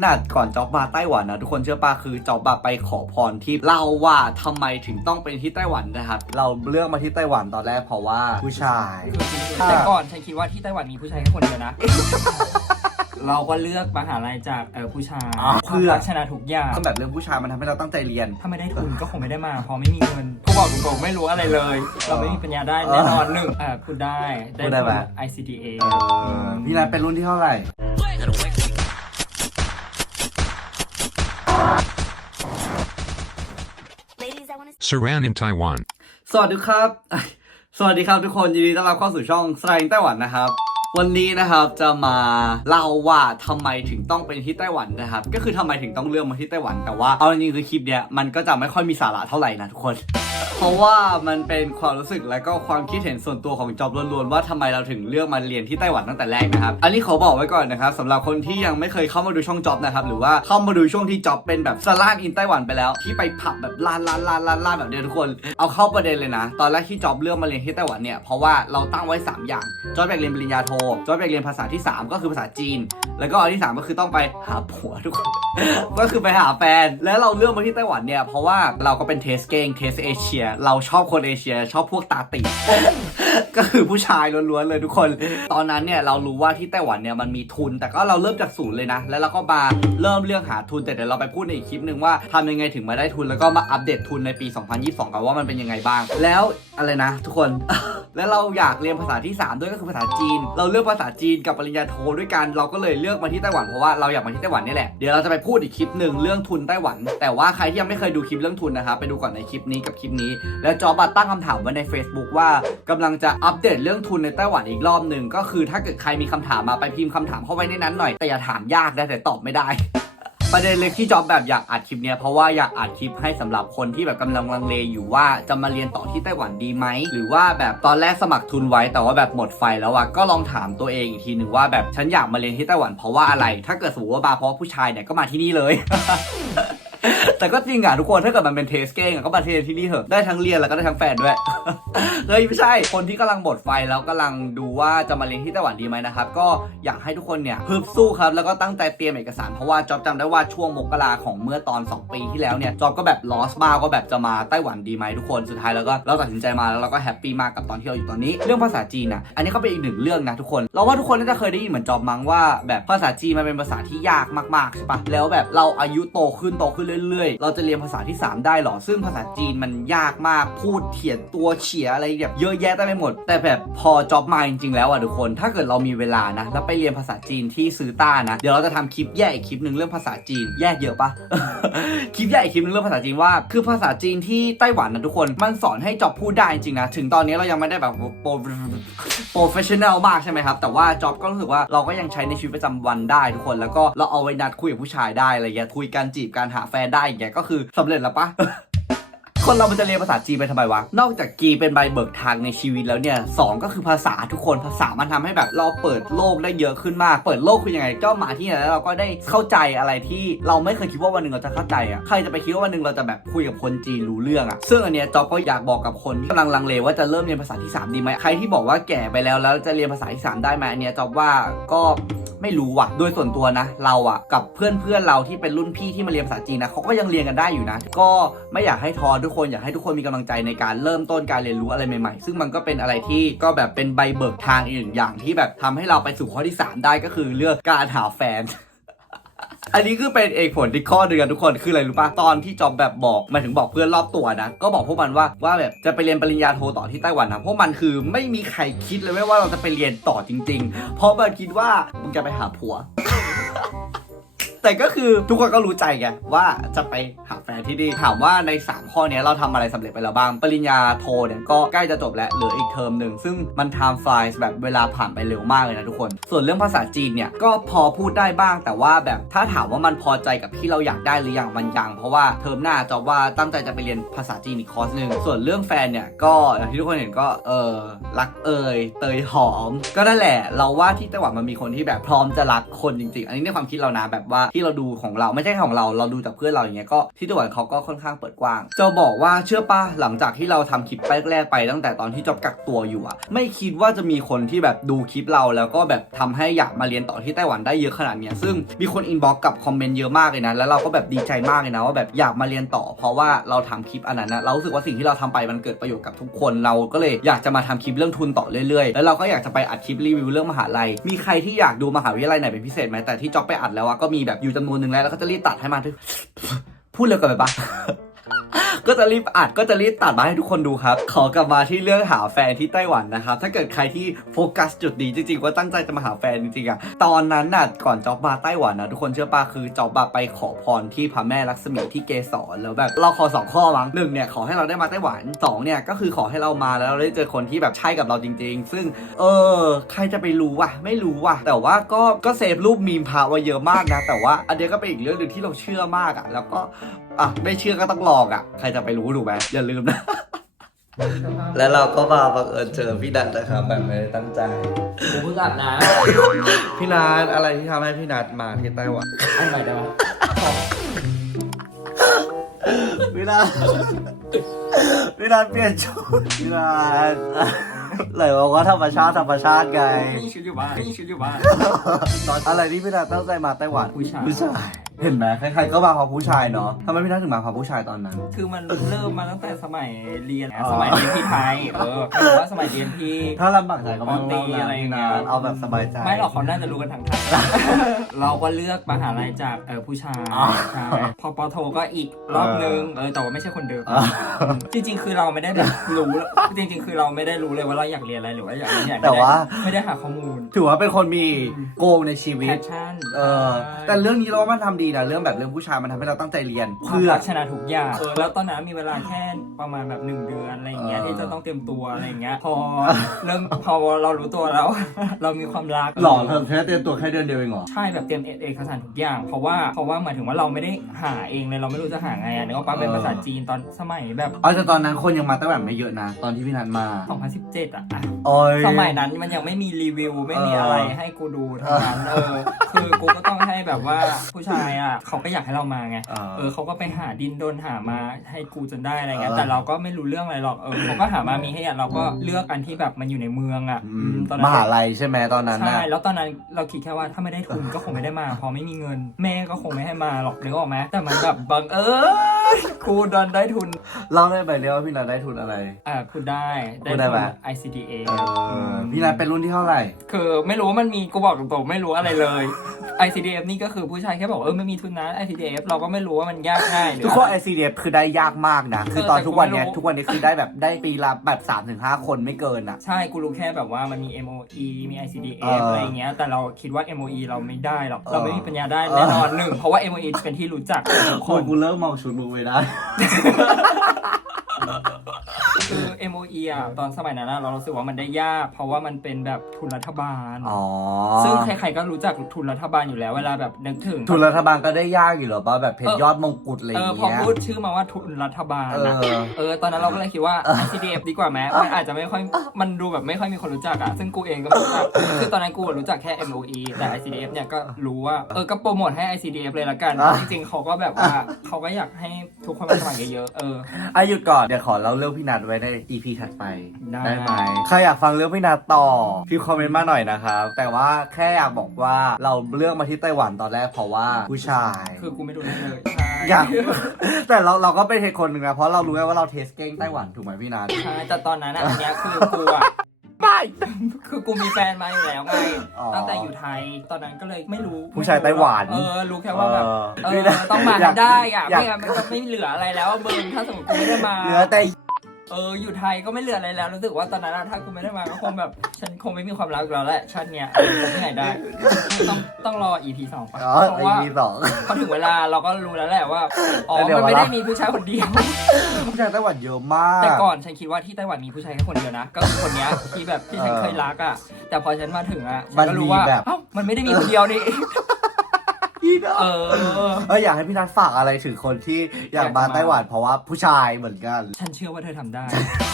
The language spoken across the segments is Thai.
ขนาดก่อนจ็อบมาไต้หวันนะทุกคนเชื่อป่ะคือจ็อบอะไปขอพรที่เล่าว่าทำไมถึงต้องเป็นที่ไต้หวันนะครับเราเลือกมาที่ไต้หวันตอนแรกเพราะว่าผู้ชาย แต่ก่อนฉันคิดว่าที่ไต้หวันมีผู้ชายแค่คนเดียวนะ เราก็เลือกมหาลัยจากเออผู้ชายอ๋อความรักชนะทุกอย่างก็แบบเรื่องผู้ชายมันทำให้เราตั้งใจเรียน ถ้าไม่ได้ทุนก็คงไม่ได้มาเพราะไม่มีเงินผู้บอกตรงๆไม่รู้อะไรเลย เราไม่มีปัญญาได้แน่นอนหนึ่งเออพูดได้ พูดได้ไหมทุน ICDA เออพี่นัทเป็นรุ่นที่เท่าไหร่ Saran in Taiwan. สวัสดีครับ สวัสดีครับทุกคนยินดีต้อนรับเข้าสู่ช่องสไลน์ไต้หวันนะครับ วันนี้นะครับจะมาเล่าว่าทำไมถึงต้องเป็นที่ไต้หวันนะครับ ก็คือทำไมถึงต้องเลือกมาที่ไต้หวัน แต่ว่าเอาจริงๆคือคลิปเนี้ยมันก็จะไม่ค่อยมีสาระเท่าไหร่นะทุกคน เพราะว่ามันเป็นความรู้สึกและก็ความคิดเห็นส่วนตัวของจอบล้วนๆว่าทำไมเราถึงเลือกมาเรียนที่ไต้หวันตั้งแต่แรกนะครับ อันนี้ขอบอกไว้ก่อนนะครับสำหรับคนที่ยังไม่เคยเข้ามาดูช่องจอบนะครับหรือว่าเข้ามาดูช่วงที่จอบเป็นแบบสลานอินไต้หวันไปแล้ว ที่ไปผับแบบลานลานลานลานลานแบบเดียวทุกคน เอาเข้าประเด็นเลยนะ ตอนแรกที่จอบเลือกมาเรียนที่ไต้หวันเนี่ยเพราะว่าเราตั้งไว้ 3 อย่างจอบอยากเรียนปริญญาโทจอยากเรียนภาษาที่ 3 ก็คือภาษาจีน แล้วก็อันที่ 3 ก็คือต้องไปหาผัวทุกคน ก็คือไปหาแฟน แล้วเราเลือกมาที่ไต้หวันเนี่ย เพราะว่าเราก็เป็นเทสเก่งเทสเอเชีย เราชอบคนเอเชีย ชอบพวกตาตีก็คือผู้ชายล้วนๆเลยทุกคน ตอนนั้นเนี่ยเรารู้ว่าที่ไต้หวันเนี่ยมันมีทุน แต่ก็เราเริ่มจากศูนย์เลยนะ แล้วเราก็มาเริ่มเรื่องหาทุน แต่เดี๋ยวเราไปพูดในอีกคลิปหนึ่งว่าทำยังไงถึงมาได้ทุน แล้วก็มาอัปเดตทุนในปี 2022 กันว่ามันเป็นยังไงบ้าง แล้วอะไรนะ ทุกคน แล้วเราอยากเรียนภาษาที่ 3 ด้วยก็คือภาษาจีน เราเลือกภาษาจีนกับปริญญาโทด้วยกัน เราก็เลยเลือกมาที่ไต้หวันเพราะว่าเราอยากมาที่ไต้หวันนี่แหละ เดี๋ยวเราจะไปพูดอีกคลิปหนึ่งเรื่องทุนไต้หวัน แต่ว่าใครที่ยังไม่เคยดูคลิปเรื่องทุนนะครับไปดูก่อนในคลิปนี้กับคลิปนี้ แล้วจอบัตตั้งคำถามไว้ใน Facebook ว่ากำลังจะอัปเดตเรื่องทุนในไต้หวันอีกรอบหนึ่งก็คือถ้าเกิดใครมีคำถามมาไปพิมพ์คำถามเข้าไว้ในนั้นหน่อยแต่อย่าถามยากนะแต่ตอบไม่ได้ ประเด็นเล็กที่จอบแบบอยากอัดคลิปเนี้ยเพราะว่าอยากอัดคลิปให้สำหรับคนที่แบบกำลังลังเลอยู่ว่าจะมาเรียนต่อที่ไต้หวันดีไหมหรือว่าแบบตอนแรกสมัครทุนไว้แต่ว่าแบบหมดไฟแล้วอะก็ลองถามตัวเองอีกทีหนึ่งว่าแบบฉันอยากมาเรียนที่ไต้หวันเพราะว่าอะไร ถ้าเกิดสมมติว่าบาเพราะผู้ชายเนี่ยก็มาที่นี่เลยแต่ก็จริงอะทุกคนถ้าเกิดมันเป็นเทสเก้งก็มาเรียนที่นี่เถอะได้ทั้งเรียนแล้วก็ได้ทั้งแฟนด้วยเฮ้ยไม่ใช่คนที่กำลังบดไฟแล้วกำลังดูว่าจะมาเรียนที่ไต้หวันดีไหมนะครับก็อยากให้ทุกคนเนี่ยฮึบสู้ครับแล้วก็ตั้งใจเตรียมเอกสารเพราะว่าจอบจำได้ว่าช่วงมกราของเมื่อตอน 2 ปีที่แล้วเนี่ยจอบก็แบบลอสมากก็แบบจะมาไต้หวันดีไหมทุกคนสุดท้ายแล้วก็เราตัดสินใจมาแล้วเราก็แฮปปี้มากกับตอนที่เราอยู่ตอนนี้เรื่องภาษาจีนอะอันนี้ก็เป็นอีกหนึ่งเรื่องนะทุกคนเราว่าทุกคนน่าจะเคยได้ยินเหมือนจอบมั้งว่าแบบภาษาจีนมันเป็นภาษาที่ยากมากๆใช่ปะแล้วแบบเราอายุโตขึ้นโตขึ้นเรื่อยๆ เราจะเรียนภาษาที่ 3 ได้หรอ ซึ่งภาษาจีนมันยากมาก พูดเขียนตัวเฉียอะไรแบบเยอะแยะไปหมด แต่แบบพอจ็อบมาจริงๆแล้วอะทุกคน ถ้าเกิดเรามีเวลานะ แล้วไปเรียนภาษาจีนที่ซื้อต้านะ เดี๋ยวเราจะทำคลิปแยกอีกคลิปหนึ่งเรื่องภาษาจีน แยกเยอะปะคลิปแยกอีกคลิปหนึงเรื่องภาษาจีนว่า คือภาษาจีนที่ไต้หวันนะทุกคน มันสอนให้จ็อบพูดได้จริงนะ ถึงตอนนี้เรายังไม่ได้แบบโปรโปรเฟชชั่นแนลมากใช่ไหมครับ แต่ว่าจ็อบก็รู้สึกว่าเราก็ยังใช้ในชีวิตประจำวันได้ทุกคน แล้วก็เราเอาไว้นัดคุยกับผู้ชายได้อะไรเงี้ย คุยกันจีบการหาแฟนได้อย่างเงี้ยก็คือสำเร็จแล้วปะ คนเรามันจะเรียนภาษาจีนไปทำไมวะ นอกจากจีนเป็นใบเบิกทางในชีวิตแล้วเนี่ยสองก็คือภาษาทุกคนภาษามันทำให้แบบเราเปิดโลกได้เยอะขึ้นมาก เปิดโลกคือยังไงก็มาที่ไหนแล้วเราก็ได้เข้าใจอะไรที่เราไม่เคยคิดว่าวันหนึ่งเราจะเข้าใจอะใครจะไปคิดว่าวันหนึ่งเราจะแบบคุยกับคนจีนรู้เรื่องอะซึ่งอันเนี้ยจอบก็อยากบอกกับคนที่กำลังลังเลว่าจะเริ่มเรียนภาษาที่ 3 ดีไหมใครที่บอกว่าแก่ไปแล้วแล้วจะเรียนภาษาที่ 3 ได้ไหมอันเนี้ยจอบว่าก็ไม่รู้ว่ะ โดยส่วนตัวนะ เราอะกับเพื่อนเพื่อนเราที่เป็นรุ่นพี่ที่มาเรียนภาษาจีนนะเขาก็ยังเรียนกันได้อยู่นะ ก็ไม่อยากให้ท้อทุกคนอยากให้ทุกคนมีกำลังใจในการเริ่มต้นการเรียนรู้อะไรใหม่ๆ ซึ่งมันก็เป็นอะไรที่ก็แบบเป็นใบเบิกทางอีกหนึ่งอย่างที่แบบทำให้เราไปสู่ข้อที่ 3 ได้ก็คือเรื่องการหาแฟนอันนี้คือเป็นเอกผลที่ข้อหนึ่งอะทุกคนคืออะไรรู้ปะตอนที่จอมแบบบอกมาถึงบอกเพื่อนรอบตัวนะ ก็บอกพวกมันว่าว่าแบบจะไปเรียนปริญญาโทต่อที่ไต้หวันนะพวกมันคือไม่มีใครคิดเลยเว้ยว่าเราจะไปเรียนต่อจริง ๆ เพราะมันคิดว่ามึงจะไปหาผัว แต่ก็คือทุกคนก็รู้ใจไงว่าจะไปหาแฟนที่นี่ถามว่าใน 3 ข้อนี้เราทำอะไรสำเร็จไปแล้วบ้าง ปริญญาโทเนี่ยก็ใกล้จะจบแล้วเหลืออีกเทอมหนึ่ง ซึ่งมันไทม์ไฟล์แบบเวลาผ่านไปเร็วมากเลยนะทุกคน ส่วนเรื่องภาษาจีนเนี่ยก็พอพูดได้บ้าง แต่ว่าแบบถ้าถามว่ามันพอใจกับที่เราอยากได้หรือยังมันยังเพราะว่าเทอมหน้าจอบว่าตั้งใจจะไปเรียนภาษาจีนอีกคอร์สหนึ่งส่วนเรื่องแฟนเนี่ยก็อย่างที่ทุกคนเห็นก็เออรักเอ่ยเตยหอม ก็นั่นแหละ เราว่าที่ไต้หวันมันมีคนที่แบบพร้อมจะรักคนจริงๆ อันนี้ในความคิดเรานะแบบว่าทเราดูของเราไม่ใช่ของเราเราดูจากเพื่อนเราอย่างเงี้ยก็ที่ไต้หวันวันเขาก็ค่อนข้างเปิดกว้าง จะบอกว่าเชื่อป่ะหลังจากที่เราทำคลิปแรกๆไปตั้งแต่ตอนที่จอบกักตัวอยู่อะไม่คิดว่าจะมีคนที่แบบดูคลิปเราแล้วก็แบบทำให้อยากมาเรียนต่อที่ไต้หวันได้เยอะขนาดเนี้ยซึ่งมีคนอินบ็อกกับคอมเมนต์เยอะมากเลยนะแล้วเราก็แบบดีใจมากเลยนะว่าแบบอยากมาเรียนต่อ เพราะว่าเราทำคลิปอันนั้นนะเรารู้สึกว่าสิ่งที่เราทำไปมันเกิดประโยชน์กับทุกคนเราก็เลยอยากจะมาทำคลิปเรื่องทุนต่อเรื่อยๆ แล้วเราก็อยากจะไปอัดคลิปรีวิวเรื่องมหาลัย มีใครที่อยากดูมหาวิทยาลัยไหนเป็นพิเศษไหมแต่ที่จ็อบไปอัดแล้วก็มีแบบอยู่จำนวนหนึ่งแล้วแล้วก็จะรีบตัดให้มาพูดเร็วกันไปปะ ก็จะรีบอัดก็จะรีบตัดมาให้ทุกคนดูครับ ขอกลับมาที่เรื่องหาแฟนที่ไต้หวันนะครับ ถ้าเกิดใครที่โฟกัสจุดนี้จริงๆ ว่าตั้งใจจะมาหาแฟนจริงๆอะตอนนั้นน่ะก่อนจอบมาไต้หวันนะทุกคนเชื่อปะคือจอบมาไปขอพรที่พระแม่ลักษมีที่เกสรแล้วแบบเราขอสองข้อมั้งหนึ่งเนี่ยขอให้เราได้มาไต้หวันสองเนี่ยก็คือขอให้เรามาแล้วเราได้เจอคนที่แบบใช่กับเราจริง ๆ ซึ่งเออใครจะไปรู้วะไม่รู้วะแต่ว่าก็ก็เซฟรูปมีมพระไว้เยอะมากนะแต่ว่าอันเนี้ยก็เป็นอีกเรื่องหนึ่งที่เราเชื่อมากอะแล้วก็ อะไม่เชื่อก็ต้องลองอะใครจะไปรู้ถูกไหมอย่าลืมนะ แล้วเราก็มาบังเอิญเจอพี่นัทนะครับแบบไม่ได้ตั้งใจกูเพิ่งอาบน้พี่นัทอะไรที่ทำให้พี่นัทมาที่ไต้หวันำอันใหม่ได้ไหมพี่นัทพี่นัทเปลี่ยนชุดพี่นัทเลยบอกว่าธรรมชาติธรรมชาติไง นี่ชุดอยู่บ้านนี่ชุดอยู่บ้านอะไรที่พี่นัทตั้งใจมาไต้หวันผู้ชาย ผู้ชาย เห็นไหมใครๆก็มาเพราะผู้ชายเนาะทำไมพี่นัทถึงมาเพราะผู้ชายตอนนั้น คือมันเริ่มมาตั้งแต่สมัยเรียนนะสมัยเรียนที่ไทยเออหมายถึงว่าสมัยเรียนที่ ถ้าลำบากใจก็ไม่ต้องเล่าปกติอะไรอย่างเงี้ยเอาแบบสบายใจ ไม่หรอกเขาน่าจะรู้กันทั้งไทย เราก็เลือกมหาลัยจากเออผู้ชายอ๋อใช่พอปอโทก็อีกรอบนึงเออแต่ว่าไม่ใช่คนเดิมอ่าจริง ๆ คือเราไม่ได้แบบรู้จริง ๆ คือเราไม่ได้รู้เลยว่าเราอยากเรียนอะไรหรือว่าอยากเรียนที่ไหนแต่ว่า ไม่ได้หาข้อมูลถือว่าเป็นคนมีโกลในชีวิแพตชชั่นเออแต่เรื่องนี้เราว่ามันทำดีนะเรื่องแบบเรื่องผู้ชายมันทำให้เราตั้งใจเรียนเพื่เพื่อ อชนะทุกอย่างเออแล้วตอนนั้นมีเวลาแค่ประมาณแบบหนึ่งเดือนอะไรอย่างเงี้ยเออที่จะต้องเตรียมตัวอะไรอย่างเงี้ยพอเริ่มพอเรารู้ตัวแล้ว เรามีความรัก หล่อเธอแค่เตรียมตัวแค่เดือนเดียวเองเหรอ ใช่แบบเตรียมเอกสารทุกอย่าง เพราะว่าเพราะว่าหมายถึงว่าเราไม่ได้หาเองเลยเราไม่รู้จะหาไงอะนึกว่าป้าเป็นเออ ภาษาจีนตอนสมัยแบบ เอาแต่ตอนนั้นคนยังมาไต้หวันไม่เยอะนะ ตอนที่พี่นัทมา2017 อะ โอ้ย สมัยนั้นมันยังไม่มีรีวิวไม่มีเออออะไรให้กูดูทั้งนั้นเออคือกูก็ต้องให้ แบบว่าผู้ชายอะเขาก็อยากให้เรามาไงเออเออเขาก็ไปหาดินโดนหามาให้กูจนได้อะไรเงี้ยเออแต่เราก็ไม่รู้เรื่องอะไรหรอกเออเขาก็หามามีให้อะเราก็เลือกอันที่แบบมันอยู่ในเมืองอะอืมตอนมนั้น หาลัยใช่ไหมตอนนั้นใช่นะแล้วตอนนั้นเราคิดแค่ว่าถ้าไม่ได้ทุนก็คงไม่ได้มาเพราะไม่มีเงิน แม่ก็คงไม่ให้มาหรอกนึกออกไหมแต่มันแบบบังเอิ ญกูดันได้ทุนเล่าได้ไปเรียกว่าพี่นัทได้ทุนอะไร อ่ากูได้พูดได้ทุไหมน ICDA เออพี่นัทเป็นรุ่นที่เท่าไหร่ คือไม่รู้ว่ามันมีกูบอกตรงๆไม่รู้อะไรเลย ICDF นี่ก็คือผู้ชายแค่บอกเออไม่มีทุนนะ ICDF เราก็ไม่รู้ว่ามันยากง่ายหรือ ทุกคนอะไร ICDF คือได้ยากมากนะ คือตอนแต่ทุกวันเนี้ยกูไม่รู้ทุกวันนี้คือได้แบบได้ปีละแบบ3าถึงหคนไม่เกินอะ ใช่ กูรู้แค่แบบว่ามันมี MOE มี ICDF เออออะไรอย่างเงี้ย แต่เราคิดว่า MOE เราไม่ได้หรอกเออเราไม่มีปัญญาได้แน่นอนหนึ่ง เพราะว่า MOE เป็นที่รู้จักของทุกคคนนกูเลิกมองชุดมึงไม่ได้คือ MOE อะตอนสมัยนั้นอะเรารู้สึกว่ามันได้ยาก เพราะว่ามันเป็นแบบทุนรัฐบาล อ๋อซึ่งใครๆก็รู้จักทุนรัฐบาลอยู่แล้วเวลาแบบนึกถึง ทุนรัฐบาลก็ได้ยากอยู่เหรอป่ะแบบเพชรเออยอดมงกุฎอะไรอเอย่างอพอเงี้ย พูดชื่อมาว่าทุนรัฐบาลเอนะอเออตอนนั้นเราก็เลยคิดว่า ICDF ดีกว่าไหมมันอาจจะไม่ค่อยมันดูแบบไม่ค่อยมีคนรู้จักอะซึ่งกูเองก็ไม่รู้จักคือตอนนั้นกูรู้จักแค่ MOE แต่ ICDF เนี่ยก็รู้ว่าเออก็โปรโมทให้ ICDF เลยละกันอะ จริงๆเขาก็แบบว่าเขาก็อยากให้ทุกคนมาสมัครเยอะๆเออ อาหยุดก่อน เดี๋ยวขอเล่าเรื่องพี่นัทไว้ใน EP ถัดไปได้ ไหมใครอยากฟังเรื่องพี่นัทต่อพิมพ์คอมเมนต์มาหน่อยนะครับ แต่ว่าแค่อยากบอกว่าเราเลือกมาที่ไต้หวันตอนแรกเพราะว่าผู้ชายคือกูไม่รู้เรื่องเลยใช่อยาก แต่เราเราก็เป็นเหตุคนหนึ่งนะเพราะเรารู้ไงว่าเราเทสเก้งไต้หวันถูกไหมพี่นัทใช่แต่ตอนนั้นอะอันเนี้ยคือกูอะไม่คือกูมีแฟนมาอยู่แล้วไงอ๋อ ตั้งแต่อยู่ไทยตอนนั้นก็เลยไม่รู้ผู้ชายไต้หวันเออรู้แค่ว่าแบบเออเอไม่อได้ต้องมาอยากได้อะอยากไม่งั้นมันก็ไม่เหลืออะไรแล้วอะมึงถ้าสมมติกูไม่ได้มา เหลือแต่ เอออยู่ไทยก็ไม่เหลืออะไรแล้วรู้สึกว่าตอนนั้นอะถ้ากูไม่ได้มาก็คงแบบ ฉันคงไม่มีความรักอีกแล้วแหละชาติเนี้ยเออคงที่ไหนได้ ต้องต้องรอ EP สองป่ะอ๋อเพราะว่า EP สอง พอถึงเวลาเราก็รู้แล้วแหละว่า อ๋อ เดี๋ยวมันไม่ได้เวลามีมีผู้ชายคนเดียว ผู้ชายไต้หวันเยอะมาก แต่ก่อนฉันคิดว่าที่ไต้หวันมีผู้ชายแค่คนเดียวนะ ก็คือคนเนี้ยที่แบบที่ฉันเออเคยรักอะ แต่พอฉันมาถึงอะมัฉันนก็รู้มีว่าแบบ เอ้ามันไม่ได้มีคนเดียวนี่ อีเนาะเออ เอออยากให้พี่นัทฝากอะไรถึงคนที่อยากมาอยากมาไต้หวันเพราะว่าผู้ชายเหมือนกัน ฉันเชื่อว่าเธอทำได้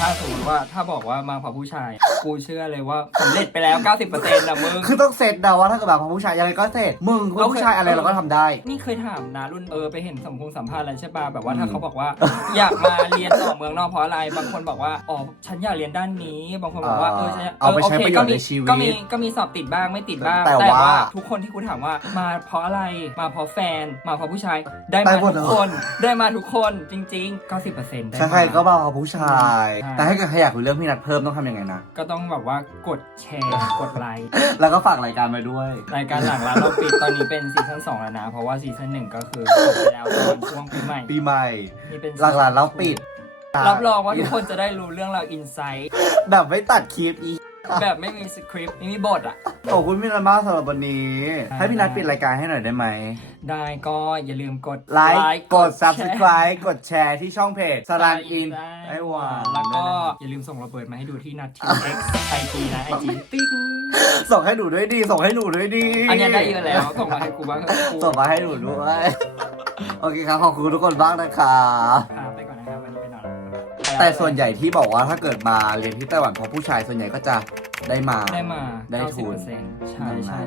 ถ้าสมมติว่าถ้าบอกว่ามาเพราะผู้ชาย กูเชื่อเลยว่าสำเร็จไปแล้ว 90%นะมึง คือต้องเซตนะว่าถ้าเกิดแบบเพราะผู้ชายยังไงก็เสร็จมึงเป็นผู้ชายอะไรเราก็ทำได้ นี่เคยถามนะรุ่นเออไปเห็นสัมพงสัมภาษณ์อะไรใช่ป่ะแบบว่าถ้าเขาบอกว่า อยากมาเรียนต่อเมืองนอกเพราะอะไร บางคนบอกว่าอ๋อฉันอยากเรียนด้านนี้ บางคนบอกว่าเออฉันเอาไปใช้โคประโยชน์ก็มีในชีวิตก็มีก็มีสอบติดบ้างไม่ติดบ้างแต่ว่าทุกคนที่กูถามว่ามาเพราะอะไรมาเพราะแฟน มาเพราะผู้ชาย ได้ได้มาหมดทุกเหรอคน ได้มาทุกคนจริงๆ 90%ได้ใครมาๆก็มาเพราะผู้ชาย ใช่ แต่ถ้าเกิดใครอยากรู้เรื่องพี่นัทเพิ่มต้องทำยังไงนะ ก็ต้องแบบว่ากดแชร์ กดไลค์ แล้วก็ฝากรายการไปด้วย รายการหลังร้านเราปิดตอนนี้เป็นซีซั่นสองแล้วนะ เพราะว่าซีซั่นหนึ่งก็คือจบไปแล้วตอนช่วงปีใหม่ปีใหม่ นี่เป็นหลังๆเราปิดรับรองว่าทุกคนจะได้รู้เรื่องราวอินไซต์ แบบไม่ตัดคลิปอี แบบไม่มีสคริปต์ไม่มีบทอะ ขอบคุณพี่นัทมากสำหรับวันนี้ใช่ให้พี่นัทปิดรายการให้หน่อยได้ไหม ได้ก็อย่าลืมกดไลค์ กดแชร์ subscribe กดแชร์ที่ช่องเพจสรันอินไต้หวันแล้วก็อย่าลืมส่งระเบิดมาให้ดูที่นัทที X ไอจีนะไอจีติ๊งส่งให้หนูด้วยดี ส่งให้หนูด้วยดี อันเนี้ยได้เยอะแล้ว ส่งมาให้กูบ้างเถอะกูส่งมาให้หนูด้วย โอเคครับ ขอบคุณทุกคนบ้างนะคะ แต่ส่วนใหญ่ที่บอกว่าถ้าเกิดมาเรียนที่ไต้หวันเพราะผู้ชายส่วนใหญ่ก็จะได้มาได้มาได้ทุน90%ใช่ใช่